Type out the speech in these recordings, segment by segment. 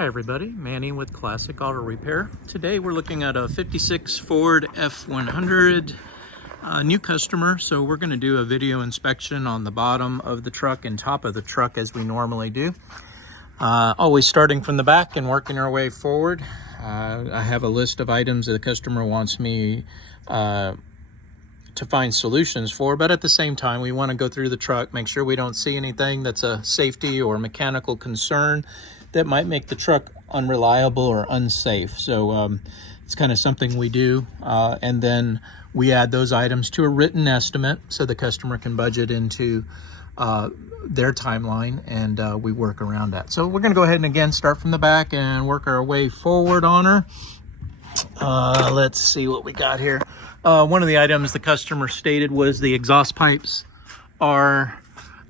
Hi everybody, Manny with Classic Auto Repair. Today we're looking at a 56 Ford F100, new customer. So we're going to do a video inspection on the bottom of the truck and top of the truck as we normally do. Always starting from the back and working our way forward. I have a list of items that the customer wants me to find solutions for, but at the same time we want to go through the truck, make sure we don't see anything that's a safety or mechanical concern that might make the truck unreliable or unsafe. So it's kind of something we do, and then we add those items to a written estimate so the customer can budget into their timeline, and we work around that. So we're going to go ahead and again start from the back and work our way forward on her. Let's see what we got here. One of the items the customer stated was the exhaust pipes are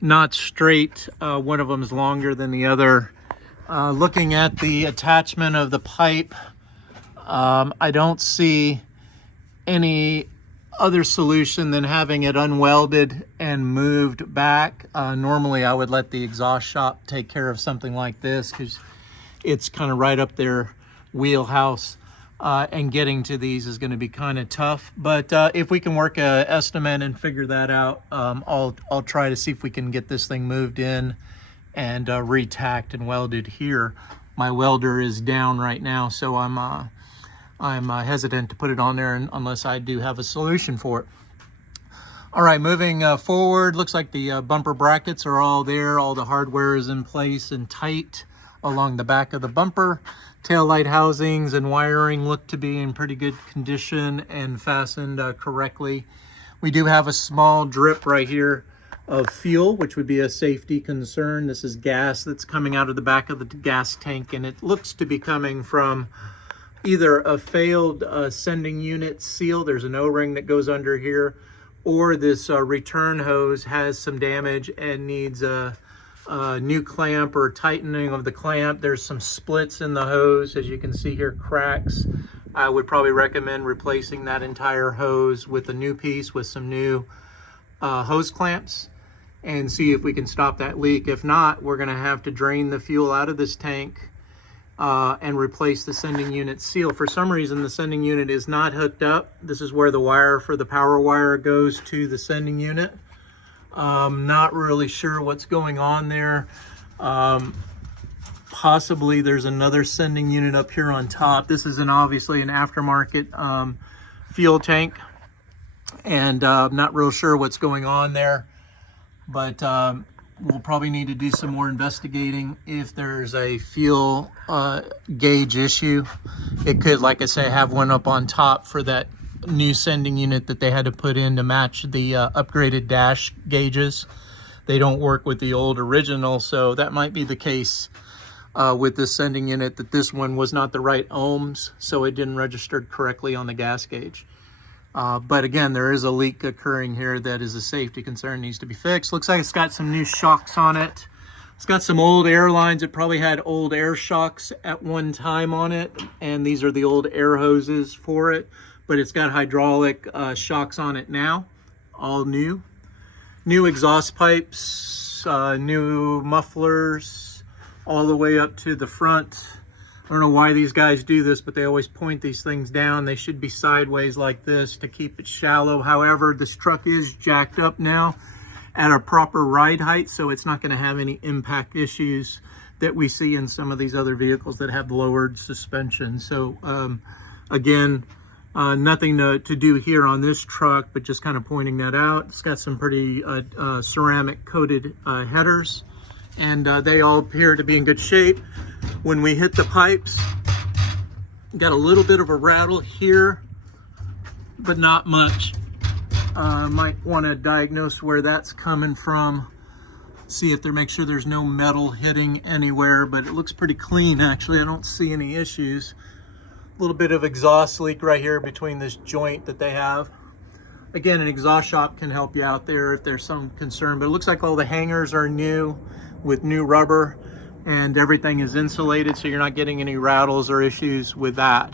not straight. One of them is longer than the other. Looking at the attachment of the pipe, I don't see any other solution than having it unwelded and moved back. Normally I would let the exhaust shop take care of something like this because it's kind of right up their wheelhouse, and getting to these is going to be kind of tough. But if we can work an estimate and figure that out, I'll try to see if we can get this thing moved in and retacked and welded here. My welder is down right now, so I'm hesitant to put it on there unless I do have a solution for it. All right, moving forward, looks like the bumper brackets are all there. All the hardware is in place and tight along the back of the bumper. Tail light housings and wiring look to be in pretty good condition and fastened correctly. We do have a small drip right here of fuel, which would be a safety concern. This is gas that's coming out of the back of the gas tank, and it looks to be coming from either a failed sending unit seal. There's an O-ring that goes under here, or this return hose has some damage and needs a new clamp or tightening of the clamp. There's some splits in the hose, as you can see here, cracks. I would probably recommend replacing that entire hose with a new piece with some new hose clamps and see if we can stop that leak. If not, we're going to have to drain the fuel out of this tank and replace the sending unit seal. For some reason, the sending unit is not hooked up. This is where the wire for the power wire goes to the sending unit. Not really sure what's going on there. Possibly there's another sending unit up here on top. This is obviously an aftermarket fuel tank, and I'm not real sure what's going on there, but we'll probably need to do some more investigating. If there's a fuel gauge issue, it could, like I say, have one up on top for that new sending unit that they had to put in to match the upgraded dash gauges. They don't work with the old original, so that might be the case with this sending unit, that this one was not the right ohms, so it didn't register correctly on the gas gauge. But again, there is a leak occurring here that is a safety concern, needs to be fixed. Looks like it's got some new shocks on it. It's got some old air lines. It probably had old air shocks at one time on it, and these are the old air hoses for it. But it's got hydraulic shocks on it now, all new. New exhaust pipes, new mufflers, all the way up to the front. I don't know why these guys do this, but they always point these things down. They should be sideways like this to keep it shallow. However, this truck is jacked up now at a proper ride height, so it's not going to have any impact issues that we see in some of these other vehicles that have lowered suspension. So again, nothing to do here on this truck, but just kind of pointing that out. It's got some pretty ceramic coated headers, and they all appear to be in good shape. When we hit the pipes, got a little bit of a rattle here, but not much. Might want to diagnose where that's coming from, see if make sure there's no metal hitting anywhere, but it looks pretty clean actually. I don't see any issues. A little bit of exhaust leak right here between this joint that they have. Again, an exhaust shop can help you out there if there's some concern, but it looks like all the hangers are new with new rubber, and everything is insulated, so you're not getting any rattles or issues with that.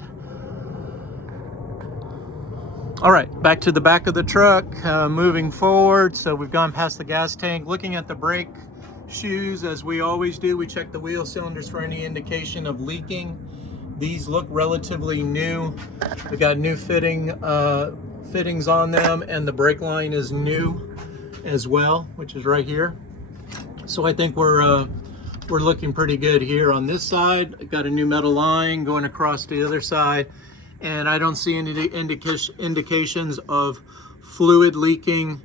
All right, back to the back of the truck, moving forward. So we've gone past the gas tank. Looking at the brake shoes, as we always do. We check the wheel cylinders for any indication of leaking. These look relatively new. We got new fittings on them, and the brake line is new as well, which is right here. So I think we're looking pretty good here on this side. I got a new metal line going across the other side, and I don't see any indications of fluid leaking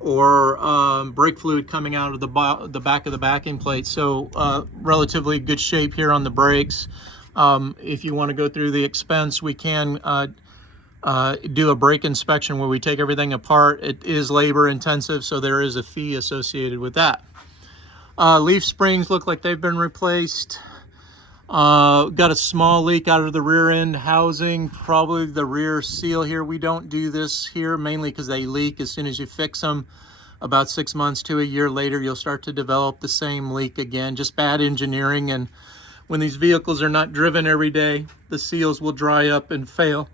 or brake fluid coming out of the back of the backing plate. So relatively good shape here on the brakes. If you want to go through the expense, we can do a brake inspection where we take everything apart. It is labor intensive, so there is a fee associated with that. Leaf springs look like they've been replaced. Got a small leak out of the rear end housing, probably the rear seal here. We don't do this here mainly because they leak as soon as you fix them. About 6 months to a year later, you'll start to develop the same leak again. Just bad engineering, and when these vehicles are not driven every day, the seals will dry up and fail,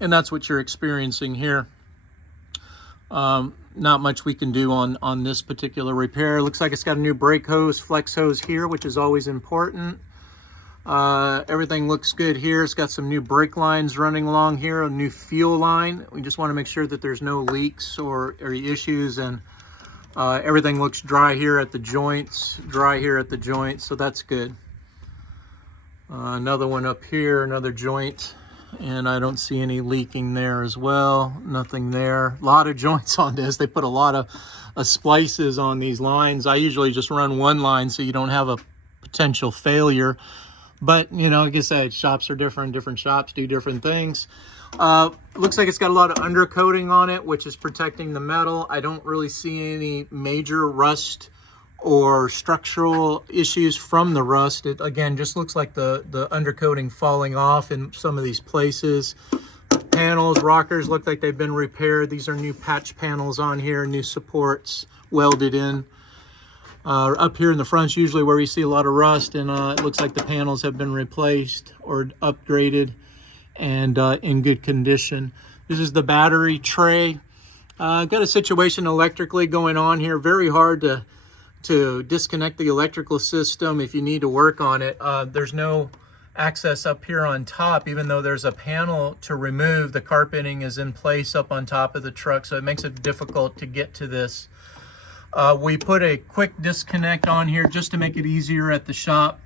and that's what you're experiencing here. Not much we can do on this particular repair. Looks like it's got a new brake hose, flex hose here, which is always important. Everything looks good here. It's got some new brake lines running along here, a new fuel line. We just want to make sure that there's no leaks or issues, and everything looks dry here at the joints, so that's good. Another one up here, another joint, and I don't see any leaking there as well. Nothing there. A lot of joints on this. They put a lot of splices on these lines. I usually just run one line so you don't have a potential failure. But, you know, like I said, shops are different. Different shops do different things. Looks like it's got a lot of undercoating on it, which is protecting the metal. I don't really see any major rust or structural issues from the rust. It, again, just looks like the undercoating falling off in some of these places. Panels, rockers look like they've been repaired. These are new patch panels on here, new supports welded in. Up here in the front's usually where we see a lot of rust, and it looks like the panels have been replaced or upgraded and in good condition. This is the battery tray. Got a situation electrically going on here. Very hard to disconnect the electrical system if you need to work on it. There's no access up here on top, even though there's a panel to remove. The carpeting is in place up on top of the truck, so it makes it difficult to get to this. We put a quick disconnect on here just to make it easier at the shop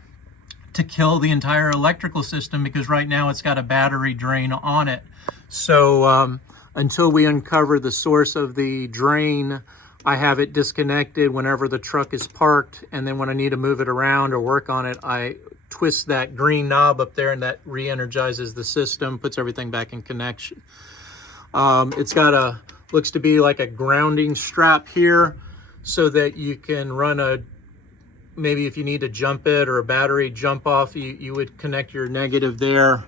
to kill the entire electrical system, because right now it's got a battery drain on it. So until we uncover the source of the drain, I have it disconnected whenever the truck is parked, and then when I need to move it around or work on it, I twist that green knob up there, and that re-energizes the system, puts everything back in connection. It's got looks to be like a grounding strap here, so that you can run maybe if you need to jump it or a battery jump off, you would connect your negative there,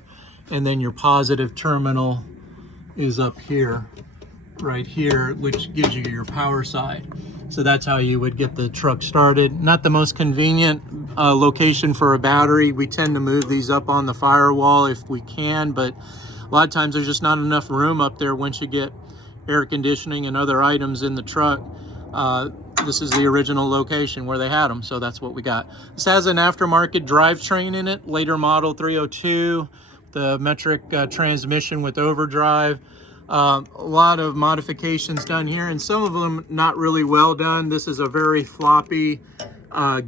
and then your positive terminal is up here, right here, which gives you your power side. So that's how you would get the truck started. Not the most convenient location for a battery. We tend to move these up on the firewall if we can, but a lot of times there's just not enough room up there once you get air conditioning and other items in the truck. This is the original location where they had them, so that's what we got. This has an aftermarket drivetrain in it, later model 302, the metric transmission with overdrive. A lot of modifications done here, and some of them not really well done. This is a very floppy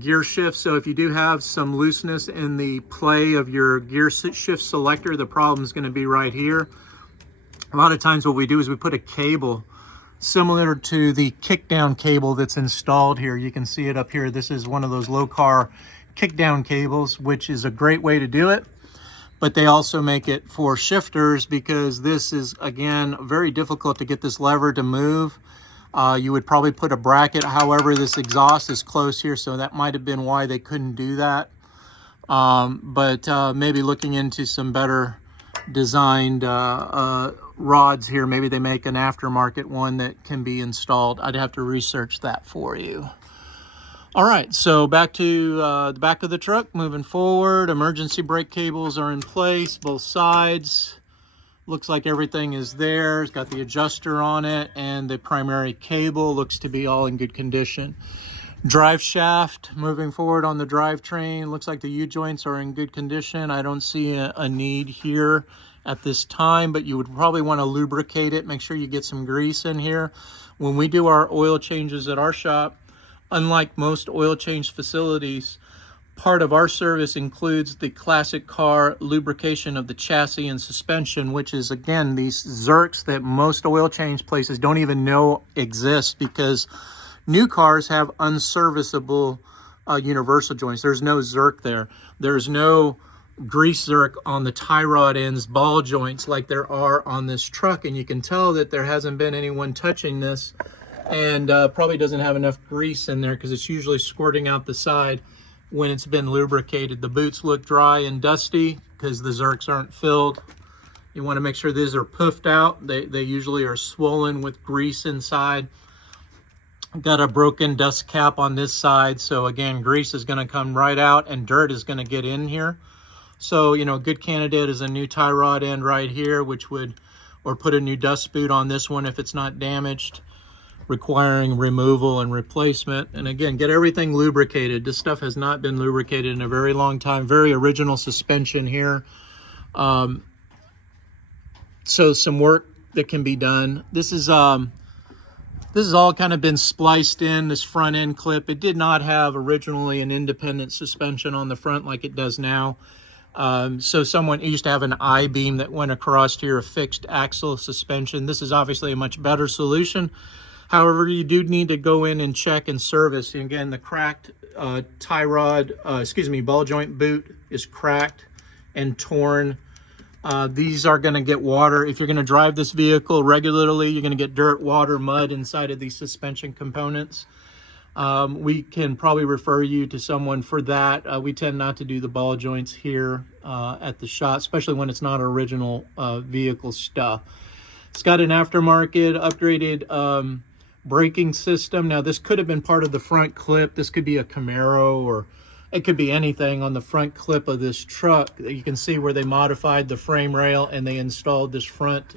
gear shift, so if you do have some looseness in the play of your gear shift selector, the problem is going to be right here. A lot of times what we do is we put a cable similar to the kick-down cable that's installed here. You can see it up here. This is one of those low-car kick-down cables, which is a great way to do it. But they also make it for shifters, because this is, again, very difficult to get this lever to move. You would probably put a bracket. However, this exhaust is close here, so that might have been why they couldn't do that. But maybe looking into some better designed rods here. Maybe they make an aftermarket one that can be installed. I'd have to research that for you. All right, so back to the back of the truck, moving forward. Emergency brake cables are in place, both sides. Looks like everything is there. It's got the adjuster on it, and the primary cable looks to be all in good condition. Drive shaft moving forward on the drivetrain. Looks like the U-joints are in good condition. I don't see a need here at this time, but you would probably want to lubricate it. Make sure you get some grease in here. When we do our oil changes at our shop, unlike most oil change facilities, part of our service includes the classic car lubrication of the chassis and suspension, which is, again, these zerks that most oil change places don't even know exist, because new cars have unserviceable universal joints. There's no zerk there. There's no grease zerk on the tie rod ends, ball joints like there are on this truck, and you can tell that there hasn't been anyone touching this, and probably doesn't have enough grease in there because it's usually squirting out the side when it's been lubricated. The boots look dry and dusty because the zerks aren't filled. You want to make sure these are puffed out. They usually are swollen with grease inside. Got a broken dust cap on this side, so again, grease is going to come right out and dirt is going to get in here. So, you know, a good candidate is a new tie rod end right here, which would, or put a new dust boot on this one if it's not damaged, requiring removal and replacement. And again, get everything lubricated. This stuff has not been lubricated in a very long time. Very original suspension here. So some work that can be done. This is all kind of been spliced in, this front end clip. It did not have originally an independent suspension on the front like it does now. So someone used to have an I-beam that went across here, a fixed axle suspension. This is obviously a much better solution. However, you do need to go in and check and service. And again, the cracked ball joint boot is cracked and torn. These are going to get water. If you're going to drive this vehicle regularly, you're going to get dirt, water, mud inside of these suspension components. We can probably refer you to someone for that. We tend not to do the ball joints here at the shop, especially when it's not original vehicle stuff. It's got an aftermarket upgraded braking system. Now, this could have been part of the front clip. This could be a Camaro, or it could be anything on the front clip of this truck. You can see where they modified the frame rail and they installed this front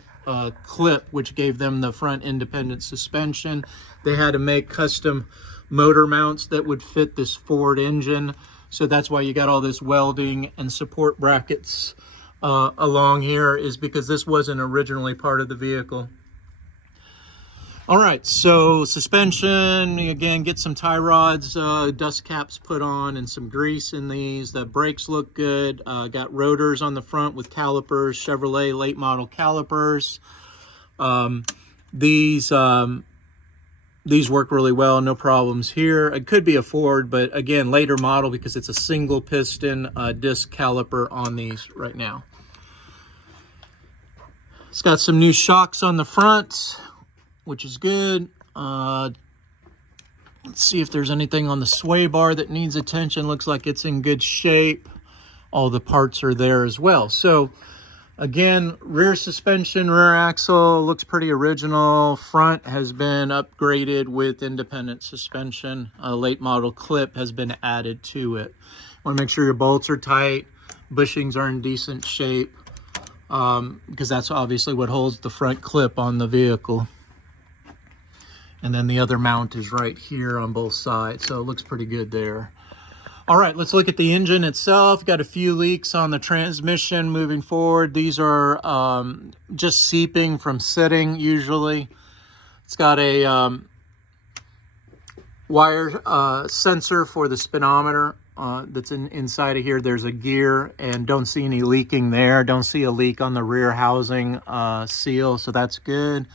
clip, which gave them the front independent suspension. They had to make custom motor mounts that would fit this Ford engine. So that's why you got all this welding and support brackets along here, is because this wasn't originally part of the vehicle. All right, so suspension, again, get some tie rods, dust caps put on, and some grease in these. The brakes look good. Got rotors on the front with calipers, Chevrolet late model calipers. These work really well, no problems here. It could be a Ford, but again, later model because it's a single piston disc caliper on these right now. It's got some new shocks on the front, which is good. Let's see if there's anything on the sway bar that needs attention. Looks like it's in good shape. All the parts are there as well. So again, rear suspension, rear axle looks pretty original. Front has been upgraded with independent suspension. A late model clip has been added to it. Want to make sure your bolts are tight, bushings are in decent shape, because that's obviously what holds the front clip on the vehicle. And then the other mount is right here on both sides, so it looks pretty good there. All right, let's look at the engine itself. Got a few leaks on the transmission moving forward. These are just seeping from sitting usually. It's got a wire sensor for the speedometer that's inside of here. There's a gear, and don't see any leaking there. Don't see a leak on the rear housing seal, so that's good.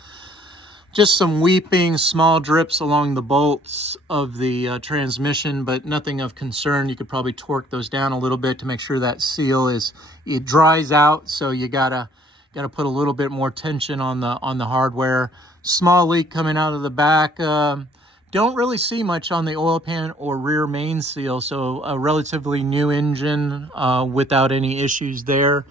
Just some weeping, small drips along the bolts of the transmission, but nothing of concern. You could probably torque those down a little bit to make sure that seal it dries out. So you gotta put a little bit more tension on the hardware. Small leak coming out of the back. Don't really see much on the oil pan or rear main seal. So a relatively new engine without any issues there.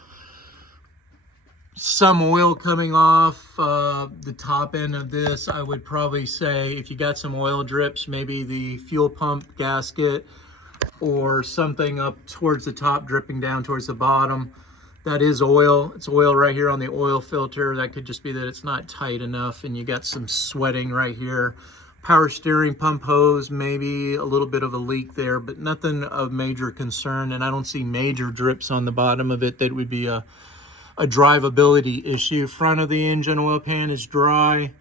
Some oil coming off the top end of this. I would probably say if you got some oil drips, maybe the fuel pump gasket or something up towards the top dripping down towards the bottom. That is oil. It's oil right here on the oil filter. That could just be that it's not tight enough and you got some sweating right here. Power steering pump hose, maybe a little bit of a leak there, but nothing of major concern. And I don't see major drips on the bottom of it that would be a drivability issue. Front of the engine oil pan is dry.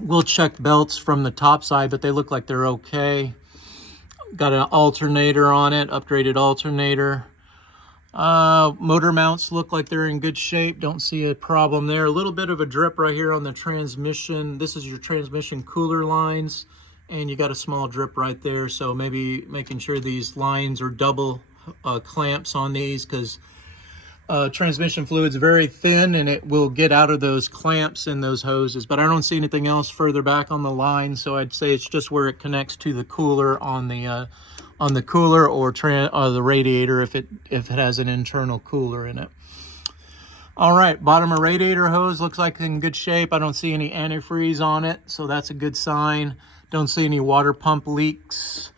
We'll check belts from the top side, but they look like they're okay. Got an alternator on it, upgraded alternator. Motor mounts look like they're in good shape. Don't see a problem there. A little bit of a drip right here on the transmission. This is your transmission cooler lines, and you got a small drip right there. So maybe making sure these lines are double clamps on these, because transmission fluid's very thin and it will get out of those clamps in those hoses. But I don't see anything else further back on the line, so I'd say it's just where it connects to the cooler on the cooler or the radiator if it has an internal cooler in it. All right, bottom of radiator hose looks like in good shape. I don't see any antifreeze on it, so that's a good sign. Don't see any water pump leaks.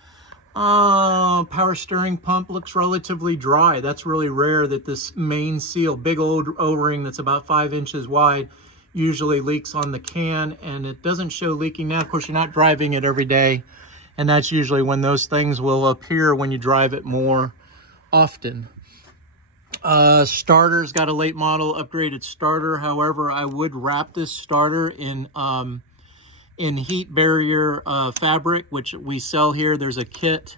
Power steering pump looks relatively dry. That's really rare that this main seal, big old O-ring that's about 5 inches wide, usually leaks on the can, and it doesn't show leaking now. Of course, you're not driving it every day, and that's usually when those things will appear when you drive it more often. Starter's got a late model upgraded starter. However, I would wrap this starter in heat barrier fabric, which we sell here. There's a kit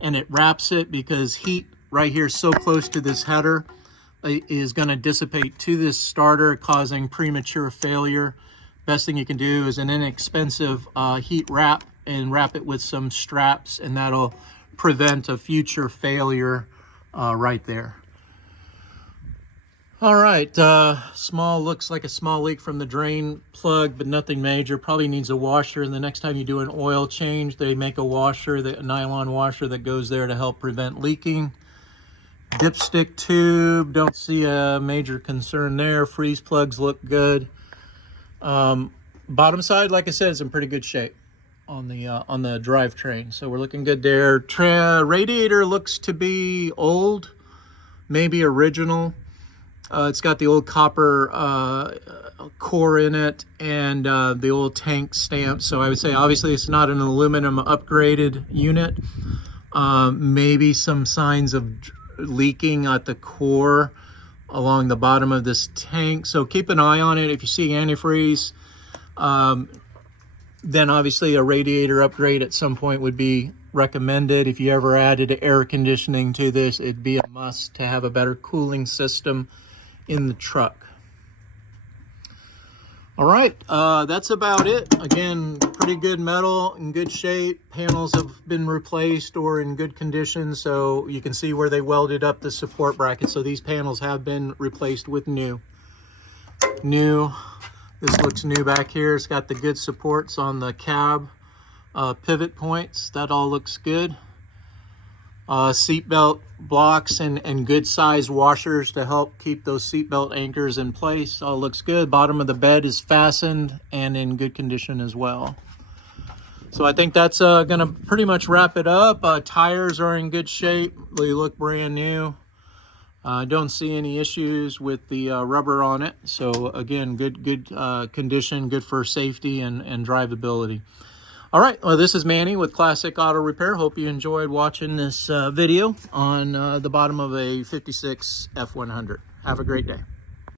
and it wraps it, because heat right here so close to this header is going to dissipate to this starter, causing premature failure. Best thing you can do is an inexpensive heat wrap, and wrap it with some straps, and that'll prevent a future failure right there. All right, looks like a small leak from the drain plug, but nothing major. Probably needs a washer, and the next time you do an oil change, they make a washer, a nylon washer that goes there to help prevent leaking. Dipstick tube, don't see a major concern there. Freeze plugs look good. Bottom side, like I said, is in pretty good shape on the drivetrain, so we're looking good there. Radiator looks to be old, maybe original. It's got the old copper core in it, and the old tank stamp. So I would say obviously it's not an aluminum upgraded unit. Maybe some signs of leaking at the core along the bottom of this tank. So keep an eye on it. If you see antifreeze, then obviously a radiator upgrade at some point would be recommended. If you ever added air conditioning to this, it'd be a must to have a better cooling system in the truck. All right, that's about it. Again, pretty good metal, in good shape. Panels have been replaced or in good condition, so you can see where they welded up the support bracket. So these panels have been replaced with new. This looks new back here. It's got the good supports on the cab pivot points. That all looks good. Seatbelt blocks and good sized washers to help keep those seatbelt anchors in place. All looks good. Bottom of the bed is fastened and in good condition as well. So I think that's gonna pretty much wrap it up. Tires are in good shape. They look brand new. Don't see any issues with the rubber on it. So again, good condition, good for safety and drivability. All right, well, this is Manny with Classic Auto Repair. Hope you enjoyed watching this video on the bottom of a 56 F100. Have a great day.